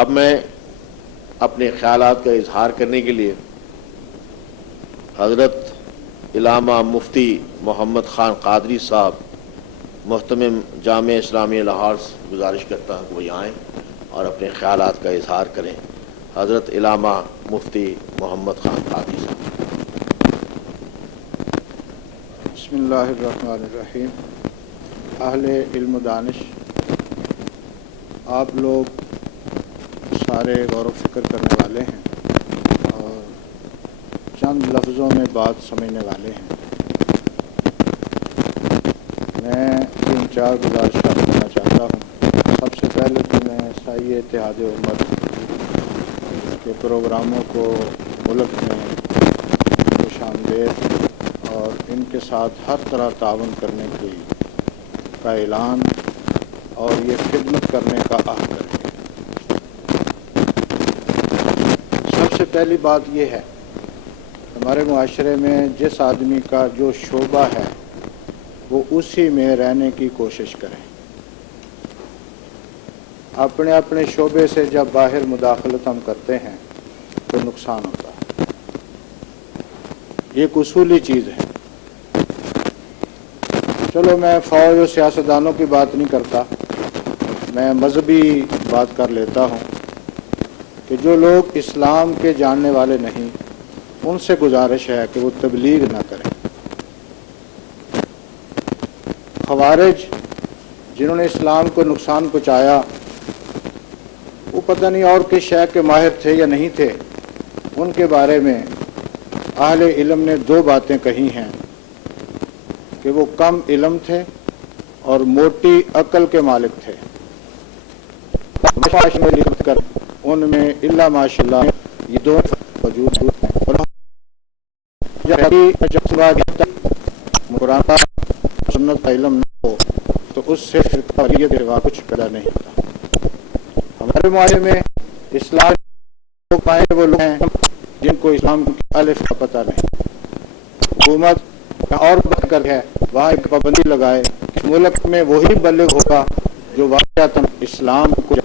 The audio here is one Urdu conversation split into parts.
اب میں اپنے خیالات کا اظہار کرنے کے لیے حضرت علامہ مفتی محمد خان قادری صاحب محتمم جامعہ اسلامیہ لاہور سے گزارش کرتا ہوں کہ وہ آئیں اور اپنے خیالات کا اظہار کریں۔ حضرت علامہ مفتی محمد خان قادری صاحب۔ بسم اللہ الرحمن الرحیم۔ اہل علم و دانش، آپ لوگ سارے غور و فکر کرنے والے ہیں اور چند لفظوں میں بات سمجھنے والے ہیں۔ میں 3-4 گزارشات کرنا چاہتا ہوں۔ سب سے پہلے تو میں سائے اتحاد امت کے پروگراموں کو ملک میں خوش آمدید اور ان کے ساتھ ہر طرح تعاون کرنے کا اعلان اور یہ خدمت کرنے کا عہد کریں گے۔ سب سے پہلی بات یہ ہے، ہمارے معاشرے میں جس آدمی کا جو شعبہ ہے وہ اسی میں رہنے کی کوشش کریں۔ اپنے اپنے شعبے سے جب باہر مداخلت ہم کرتے ہیں تو نقصان ہوتا ہے۔ یہ ایک اصولی چیز ہے۔ چلو میں فوج و سیاستدانوں کی بات نہیں کرتا، میں مذہبی بات کر لیتا ہوں کہ جو لوگ اسلام کے جاننے والے نہیں، ان سے گزارش ہے کہ وہ تبلیغ نہ کریں۔ خوارج جنہوں نے اسلام کو نقصان پہنچایا، وہ پتہ نہیں اور کس شے کے ماہر تھے یا نہیں تھے، ان کے بارے میں اہل علم نے 2 باتیں کہی ہیں کہ وہ کم علم تھے اور موٹی عقل کے مالک تھے۔ لکھ کر ان میں اللہ ماشاء اللہ یہ 2 موجود ہیں، اور قرآن سنت کا علم نہ ہو تو اس سے فرقیت کچھ پیدا نہیں ہوتا۔ ہمارے معاشرے میں اسلام لوگ پائے وہ لوگ ہیں جن کو اسلام کی الف کا پتہ نہیں۔ حکومت اور بات کر ہے وہاں ایک پابندی لگائے کہ ملک میں وہی بلغ ہوگا جو واقعتاً اسلام کو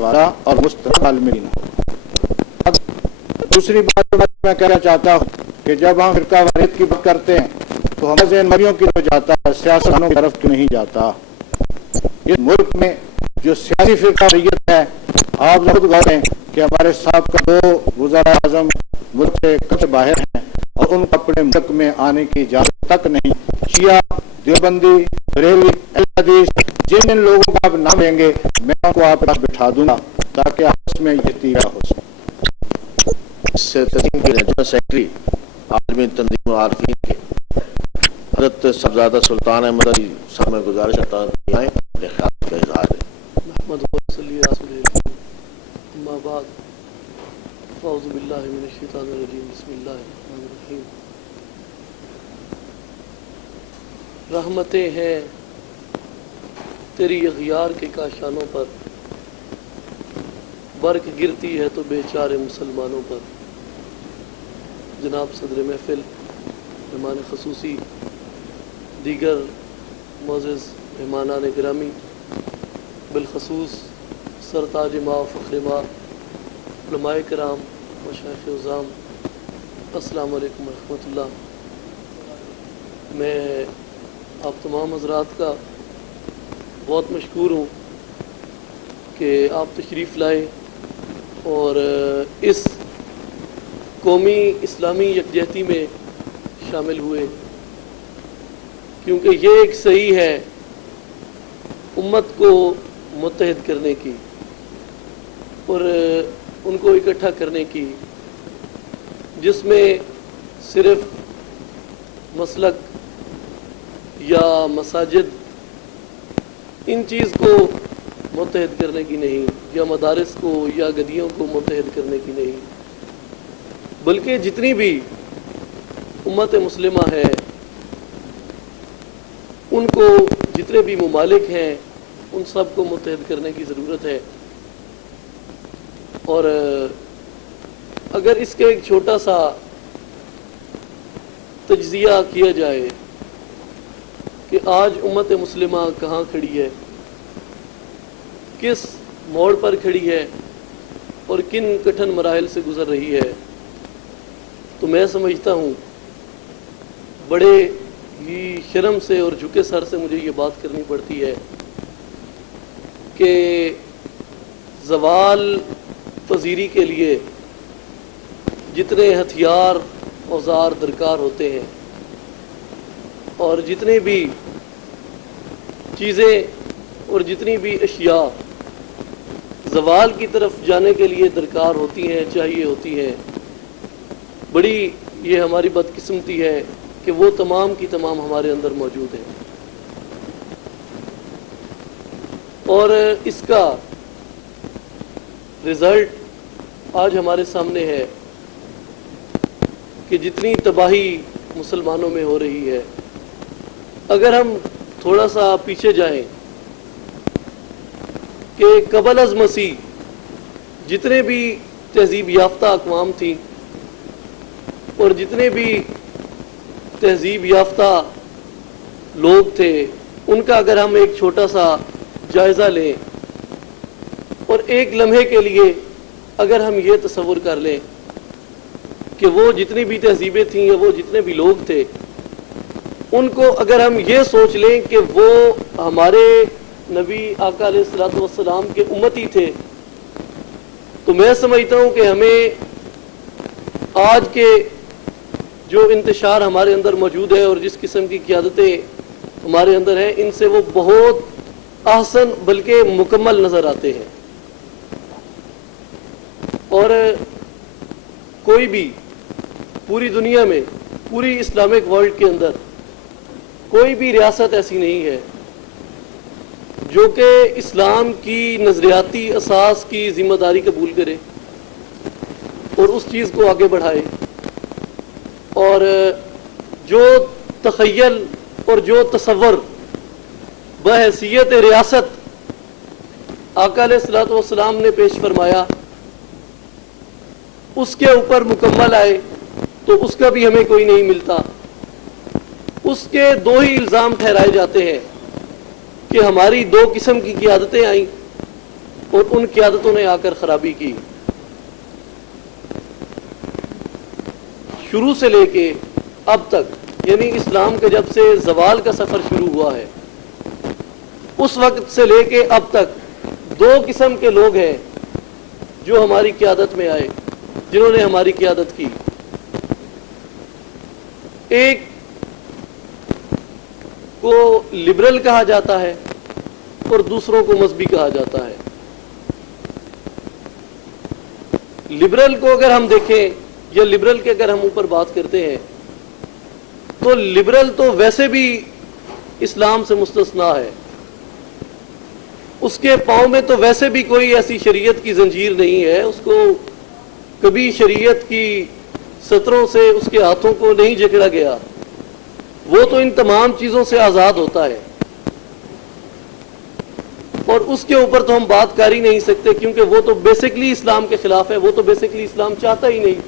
والا اور مستقبل میں ہو۔ دوسری بات میں کہنا چاہتا ہوں کہ جب ہم فرقہ واریت کی بات کرتے ہیں تو ہمارا ذہن مریوں کی طرف جاتا ہے، سیاستدانوں کی طرف کیوں نہیں جاتا؟ اس ملک میں جو سیاسی فرقہ واریت ہے، آپ خود غور کریں کہ ہمارے سابقہ 2 وزراء اعظم ملک سے کب باہر ہیں اور ان کو اپنے ملک میں آنے کی اجازت تک نہیں۔ شیعہ، دیوبندی، بریلوی، اہل حدیث، جن ان لوگوں کو آپ نام لیں گے میں ان کو آپ پر بٹھا دوں گا تاکہ آپس میں یہ تیرا ہو سکے۔ اس سے تنظیم کے جنرل سیکرٹری عالمی تنظیم العارفین کے حضرت صاحبزادہ سلطان احمد علی صاحب میں گزارش کرتا ہوں کہ آئیں اپنے خیال کا اظہار کریں۔ محمد صلی اللہ علیہ وسلم، اما بعد، اعوذ باللہ من الشیطان الرجیم، بسم اللہ الرحمن الرحیم۔ رحمتیں ہیں تیری اغیار کے کاشانوں پر، برق گرتی ہے تو بیچارے مسلمانوں پر۔ جناب صدر محفل، مہمان خصوصی، دیگر معزز مہمانان گرامی، بالخصوص سرتاج ما و فخر ما علماء کرام مشائخ عظام، السلام علیکم ورحمۃ اللہ۔ میں آپ تمام حضرات کا بہت مشکور ہوں کہ آپ تشریف لائے اور اس قومی اسلامی یکجہتی میں شامل ہوئے، کیونکہ یہ ایک صحیح ہے امت کو متحد کرنے کی اور ان کو اکٹھا کرنے کی، جس میں صرف مسلک یا مساجد ان چیز کو متحد کرنے کی نہیں، یا مدارس کو یا گدیوں کو متحد کرنے کی نہیں، بلکہ جتنی بھی امت مسلمہ ہے ان کو، جتنے بھی ممالک ہیں ان سب کو متحد کرنے کی ضرورت ہے۔ اور اگر اس کے ایک چھوٹا سا تجزیہ کیا جائے کہ آج امت مسلمہ کہاں کھڑی ہے، کس موڑ پر کھڑی ہے اور کن کٹھن مراحل سے گزر رہی ہے، تو میں سمجھتا ہوں بڑے ہی شرم سے اور جھکے سر سے مجھے یہ بات کرنی پڑتی ہے کہ زوال پذیری کے لیے جتنے ہتھیار اوزار درکار ہوتے ہیں اور جتنے بھی چیزیں اور جتنی بھی اشیاء زوال کی طرف جانے کے لیے درکار ہوتی ہیں، چاہیے ہوتی ہیں، بڑی یہ ہماری بدقسمتی ہے کہ وہ تمام کی تمام ہمارے اندر موجود ہیں۔ اور اس کا رزلٹ آج ہمارے سامنے ہے کہ جتنی تباہی مسلمانوں میں ہو رہی ہے، اگر ہم تھوڑا سا پیچھے جائیں کہ قبل از مسیح جتنے بھی تہذیب یافتہ اقوام تھیں اور جتنے بھی تہذیب یافتہ لوگ تھے، ان کا اگر ہم ایک چھوٹا سا جائزہ لیں اور ایک لمحے کے لیے اگر ہم یہ تصور کر لیں کہ وہ جتنی بھی تہذیبیں تھیں یا وہ جتنے بھی لوگ تھے، ان کو اگر ہم یہ سوچ لیں کہ وہ ہمارے نبی آقا علیہ الصلوۃ والسلام کے امتی تھے، تو میں سمجھتا ہوں کہ ہمیں آج کے جو انتشار ہمارے اندر موجود ہے اور جس قسم کی قیادتیں ہمارے اندر ہیں، ان سے وہ بہت احسن بلکہ مکمل نظر آتے ہیں۔ اور کوئی بھی پوری دنیا میں، پوری اسلامک ورلڈ کے اندر کوئی بھی ریاست ایسی نہیں ہے جو کہ اسلام کی نظریاتی اساس کی ذمہ داری قبول کرے اور اس چیز کو آگے بڑھائے، اور جو تخیل اور جو تصور بحیثیت ریاست آقا علیہ الصلوۃ والسلام نے پیش فرمایا اس کے اوپر مکمل آئے، تو اس کا بھی ہمیں کوئی نہیں ملتا۔ اس کے دو ہی الزام ٹھہرائے جاتے ہیں کہ ہماری دو قسم کی قیادتیں آئیں اور ان قیادتوں نے آ کر خرابی کی۔ شروع سے لے کے اب تک، یعنی اسلام کے جب سے زوال کا سفر شروع ہوا ہے، اس وقت سے لے کے اب تک دو قسم کے لوگ ہیں جو ہماری قیادت میں آئے، جنہوں نے ہماری قیادت کی۔ ایک کو لبرل کہا جاتا ہے اور دوسروں کو مذہبی کہا جاتا ہے۔ لبرل کو اگر ہم دیکھیں یا لبرل کے اگر ہم اوپر بات کرتے ہیں تو لبرل تو ویسے بھی اسلام سے مستثنا ہے، اس کے پاؤں میں تو ویسے بھی کوئی ایسی شریعت کی زنجیر نہیں ہے، اس کو کبھی شریعت کی سطروں سے اس کے ہاتھوں کو نہیں جکڑا گیا، وہ تو ان تمام چیزوں سے آزاد ہوتا ہے، اور اس کے اوپر تو ہم بات کر ہی نہیں سکتے کیونکہ وہ تو بیسکلی اسلام کے خلاف ہے، وہ تو بیسکلی اسلام چاہتا ہی نہیں۔